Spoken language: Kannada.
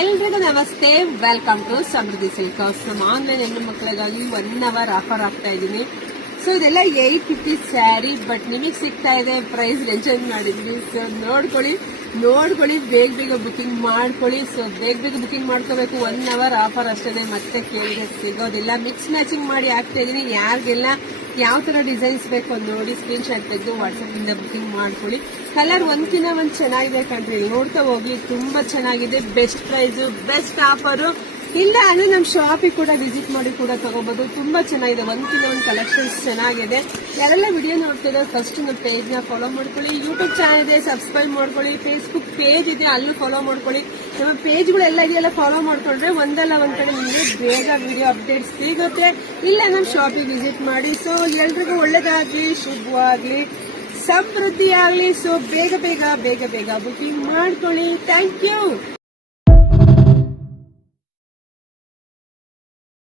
ಎಲ್ರಿಗೂ ನಮಸ್ತೆ, welcome to Samriddhi silk house. ನಮ್ಮ ಆನ್ಲೈನ್ ಹೆಣ್ಣು ಮಕ್ಕಳಿಗಾಗಿ 1 hour ಆಫರ್ ಆಗ್ತಾ ಇದ್ದೀನಿ. ಸೊ ಇದೆಲ್ಲ 850 ಸ್ಯಾರಿ, ಬಟ್ ನಿಮಗೆ ಸಿಗ್ತಾ ಇದೆ ಪ್ರೈಸ್ ಮೆನ್ಷನ್ ಮಾಡಿದ್ವಿ. ಸೊ ನೋಡ್ಕೊಳ್ಳಿ, ಬೇಗ ಬುಕಿಂಗ್ ಮಾಡ್ಕೊಳ್ಳಿ. ಸೊ ಬೇಗ ಬುಕಿಂಗ್ ಮಾಡ್ಕೋಬೇಕು. 1 hour ಆಫರ್ ಅಷ್ಟೇ, ಮತ್ತೆ ಕೇಳಿದ್ರೆ ಸಿಗೋದಿಲ್ಲ. ಮಿಕ್ಸ್ ಮ್ಯಾಚಿಂಗ್ ಮಾಡಿ ಹಾಕ್ತಾ ಇದೀನಿ. ಯಾರಿಗೆಲ್ಲ ಯಾವ ತರ ಡಿಸೈನ್ಸ್ ಬೇಕು ನೋಡಿ ಸ್ಕ್ರೀನ್ ಶಾಟ್ ತೆಗೆದು ವಾಟ್ಸ್ಆಪ್ ಇಂದ ಬುಕಿಂಗ್ ಮಾಡ್ಕೊಳ್ಳಿ. ಕಲರ್ ಒಂದ್ಕಿಂತ ಒಂದ್ ಚೆನ್ನಾಗಿದೆ ಕಣ್ರಿ, ನೋಡ್ತಾ ಹೋಗಿ. ತುಂಬಾ ಚೆನ್ನಾಗಿದೆ, ಬೆಸ್ಟ್ ಪ್ರೈಸ್, ಬೆಸ್ಟ್ ಆಫರ್. ಇಲ್ಲ ಅಂದ್ರೆ ನಮ್ಮ ಶಾಪಿಗೆ ಕೂಡ ವಿಸಿಟ್ ಮಾಡಿ ಕೂಡ ತಗೋಬಹುದು. ತುಂಬಾ ಚೆನ್ನಾಗಿದೆ, ಒಂದ್ಕಿಂತ ಒಂದು ಕಲೆಕ್ಷನ್ಸ್ ಚೆನ್ನಾಗಿದೆ. ಯಾರೆಲ್ಲ ವಿಡಿಯೋ ನೋಡ್ತಿದ್ರೆ ಫಸ್ಟ್ ನಮ್ಮ ಪೇಜ್ ನ ಫಾಲೋ ಮಾಡ್ಕೊಳ್ಳಿ. ಯೂಟ್ಯೂಬ್ ಚಾನಲ್ ಇದೆ, ಸಬ್ಸ್ಕ್ರೈಬ್ ಮಾಡ್ಕೊಳ್ಳಿ. ಫೇಸ್ಬುಕ್ ಪೇಜ್ ಇದೆ, ಅಲ್ಲೂ ಫಾಲೋ ಮಾಡ್ಕೊಳ್ಳಿ. ನಮ್ಮ ಪೇಜ್ಗಳೆಲ್ಲ ಇದೆಯಲ್ಲ, ಫಾಲೋ ಮಾಡ್ಕೊಂಡ್ರೆ ಒಂದಲ್ಲ ಒಂದ್ ಕಡೆ ನಿಮಗೆ ಬೇಗ ವಿಡಿಯೋ ಅಪ್ಡೇಟ್ಸ್ ಸಿಗುತ್ತೆ. ಇಲ್ಲ ನಮ್ಮ ಶಾಪಿಗೆ ವಿಸಿಟ್ ಮಾಡಿ. ಸೊ ಎಲ್ರಿಗೂ ಒಳ್ಳೇದಾಗ್ಲಿ, ಶುಭವಾಗ್ಲಿ, ಸಮೃದ್ಧಿ ಆಗ್ಲಿ. ಸೊ ಬೇಗ ಬುಕಿಂಗ್ ಮಾಡ್ಕೊಳ್ಳಿ. Thank you.